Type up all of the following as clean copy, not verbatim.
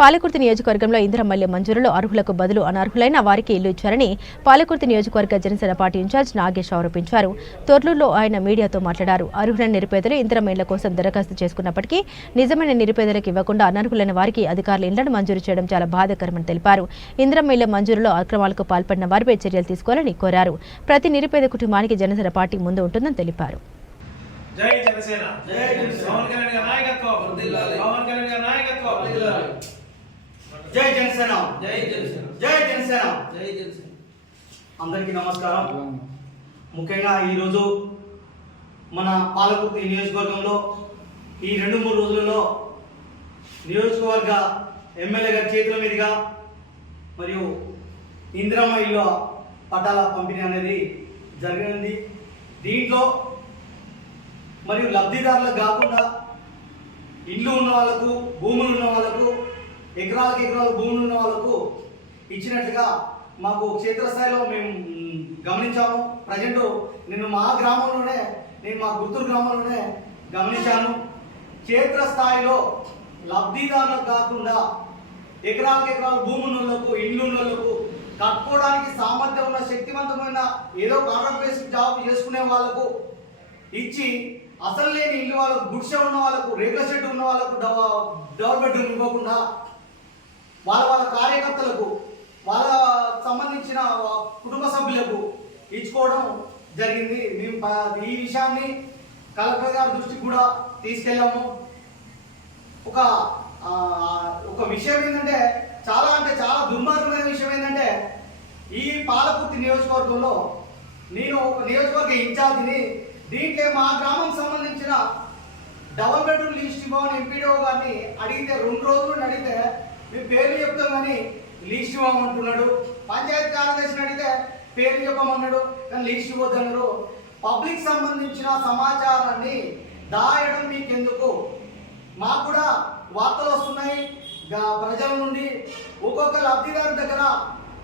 పాలకుర్తి నియోజకవర్గంలో ఇందిరమల్లి మంజూరులో అర్హులకు బదులు అనర్హులైన వారికి ఇల్లు ఇచ్చారని పాలకుర్తి నియోజకవర్గ జనసేన పార్టీ ఇన్ఛార్జ్ నాగేష్ ఆరోపించారు. తొర్లూరులో ఆయన మీడియాతో మాట్లాడారు. అర్హులైన నిరుపేదలు ఇందిరమేళ్ల కోసం దరఖాస్తు చేసుకున్నప్పటికీ నిజమైన నిరుపేదలకు ఇవ్వకుండా అనర్హులైన వారికి అధికారులు ఇళ్లను మంజూరు చేయడం చాలా బాధాకరమని తెలిపారు. ఇందిరమేళ్ల మంజూరులో అక్రమాలకు పాల్పడిన వారిపై చర్యలు తీసుకోవాలని కోరారు. ప్రతి నిరుపేద కుటుంబానికి జనసేన పార్టీ ముందు ఉంటుందని తెలిపారు. జై జనసేన జై జనసేన పవన్ కళ్యాణ్ గారి నాయకత్వం వర్ధిల్లాలి పవన్ కళ్యాణ్ గారి నాయకత్వం వర్ధిల్లాలి జై జనసేన జై జనసేన జై జనసేన జై జనసేన అందరికీ నమస్కారం. ముఖ్యంగా ఈ రోజు మన పాలకుర్తి నియోజకవర్గంలో ఈ 2-3 రోజులలో నియోజకవర్గ ఎమ్మెల్యే గారి చేతుల మీదుగా మరియు ఇందిరమ్మ ఇళ్ళ పట్టాల పంపిణీ అనేది జరిగింది. దీంట్లో మరియు లబ్ధిదారులకు కాకుండా ఇల్లు ఉన్న వాళ్ళకు, భూములు ఉన్న వాళ్ళకు, ఎకరాలకు ఎకరాలు భూములు ఉన్న వాళ్ళకు ఇచ్చినట్టుగా మాకు క్షేత్రస్థాయిలో మేము గమనించాము. ప్రజెంట్ నేను మా గుర్తూరు గ్రామంలోనే గమనించాను. క్షేత్రస్థాయిలో లబ్ధిదారులకు కాకుండా ఎకరాలకు ఎకరాలు భూములు ఉన్న వాళ్ళకు, ఇల్లు ఉన్న వాళ్ళకు, కట్టుకోవడానికి సామర్థ్యం ఉన్న శక్తివంతమైన ఏదో కాంట్రాక్ట్ బేసిక్ జాబ్ చేసుకునే వాళ్ళకు ఇచ్చి అసలు లేని ఇల్లు వాళ్ళకు, గుడిసె ఉన్న వాళ్ళకు, రేకుల షెడ్ ఉన్న వాళ్ళకు డబుల్ బెడ్రూమ్ ఇవ్వకుండా వాళ్ళ కార్యకర్తలకు, వాళ్ళ సంబంధించిన కుటుంబ సభ్యులకు ఇచ్చుకోవడం జరిగింది. మేము ఈ విషయాన్ని కలెక్టర్ గారి దృష్టికి కూడా తీసుకెళ్ళాము. ఒక విషయం ఏంటంటే చాలా దుర్మార్గమైన విషయం ఏంటంటే ఈ పాలకుర్తి నియోజకవర్గంలో నేను ఒక నియోజకవర్గ ఇన్ఛార్జిని. దీంట్లో మా గ్రామం సంబంధించిన డబుల్ బెడ్రూమ్ లిస్ట్ ఇవ్వమని ఎంపీడీఓ గారిని అడిగితే 2 రోజులు అడిగితే మేము పేర్లు చెప్తాం కానీ లిస్ట్ ఇవ్వమంటున్నాడు. పంచాయతీ కార్యదర్శిని అడిగితే పేర్లు చెప్పమన్నాడు కానీ లిస్ట్ ఇవ్వద్దన్నారు. పబ్లిక్ సంబంధించిన సమాచారాన్ని దాయడం మీకెందుకు? మాకు కూడా వార్తలు వస్తున్నాయి ప్రజల నుండి. ఒక్కొక్క లబ్ధిదారు దగ్గర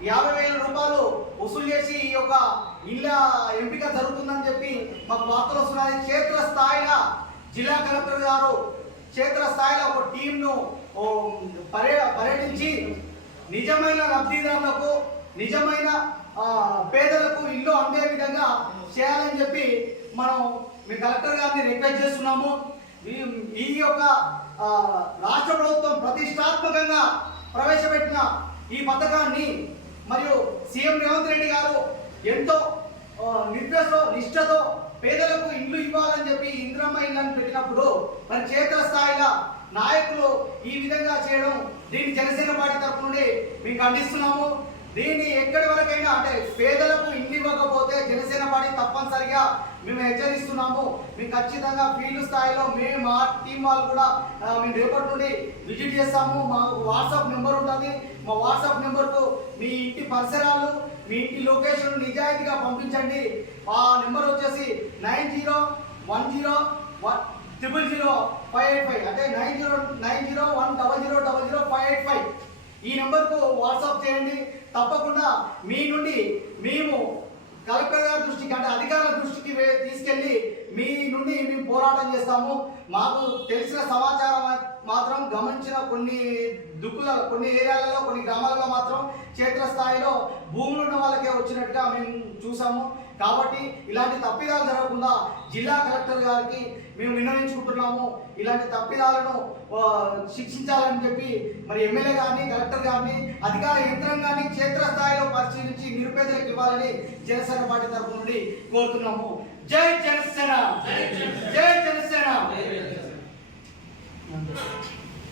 50,000 రూపాయలు వసూలు చేసి ఈ యొక్క ఇళ్ళ ఎంపిక జరుగుతుందని చెప్పి మాకు వార్తలు వస్తున్నాయి. క్షేత్రస్థాయిలో జిల్లా కలెక్టర్ గారు క్షేత్రస్థాయిలో ఒక టీంను పర్యటించి నిజమైన లబ్ధిదారులకు, నిజమైన పేదలకు ఇల్లు అందే విధంగా చేయాలని చెప్పి మేము కలెక్టర్ గారిని రిక్వెస్ట్ చేస్తున్నాము. ఈ యొక్క రాష్ట్ర ప్రభుత్వం ప్రతిష్టాత్మకంగా ప్రవేశపెట్టిన ఈ పథకాన్ని మరియు సీఎం రేవంత్ రెడ్డి గారు ఎంతో నిష్ఠతో పేదలకు ఇల్లు ఇవ్వాలని చెప్పి ఇందిరమ్మ ఇళ్ళని పెట్టినప్పుడు మరి క్షేత్రస్థాయిలో నాయకులు ఈ విధంగా చేయడం దీన్ని జనసేన పార్టీ తరఫు నుండి మేము ఖండిస్తున్నాము. దీన్ని ఎక్కడి వరకైనా అంటే పేదలకు ఇల్లు ఇవ్వకపోతే జనసేన పార్టీ తప్పనిసరిగా మేము హెచ్చరిస్తున్నాము. మేము ఖచ్చితంగా ఫీల్డ్ స్థాయిలో మా టీం వాళ్ళు కూడా మేము రేపటి నుండి విజిట్ చేస్తాము. మా వాట్సాప్ నెంబర్ ఉంటుంది. మా వాట్సాప్ నెంబర్కు మీ ఇంటి పరిసరాలు, మీ ఇంటి లొకేషన్ నిజాయితీగా పంపించండి. ఆ నెంబర్ వచ్చేసి 9010000585 అంటే 909010000585. ఈ నెంబర్కు వాట్సాప్ చేయండి. తప్పకుండా మీ నుండి మేము కలెక్టర్ గారి దృష్టికి అంటే అధికారుల దృష్టికి తీసుకెళ్ళి మీ నుండి మేము పోరాటం చేస్తాము. మాకు తెలిసిన సమాచారం మాత్రం గమనించిన కొన్ని ఏరియాలలో, కొన్ని గ్రామాలలో మాత్రం క్షేత్రస్థాయిలో భూములు ఉన్న వాళ్ళకే వచ్చినట్టుగా మేము చూసాము. కాబట్టి ఇలాంటి తప్పిదాలు జరగకుండా జిల్లా కలెక్టర్ గారికి మేము విన్నవించుకుంటున్నాము. ఇలాంటి తప్పిదాలను శిక్షించాలని చెప్పి మరి ఎమ్మెల్యే గారిని, కలెక్టర్ గారిని, అధికార యంత్రాంగాన్ని క్షేత్రస్థాయిలో పరిశీలించి నిరుపేదలకు ఇవ్వాలని జనసేన పార్టీ తరఫు నుండి కోరుతున్నాము. జై జనసేన జై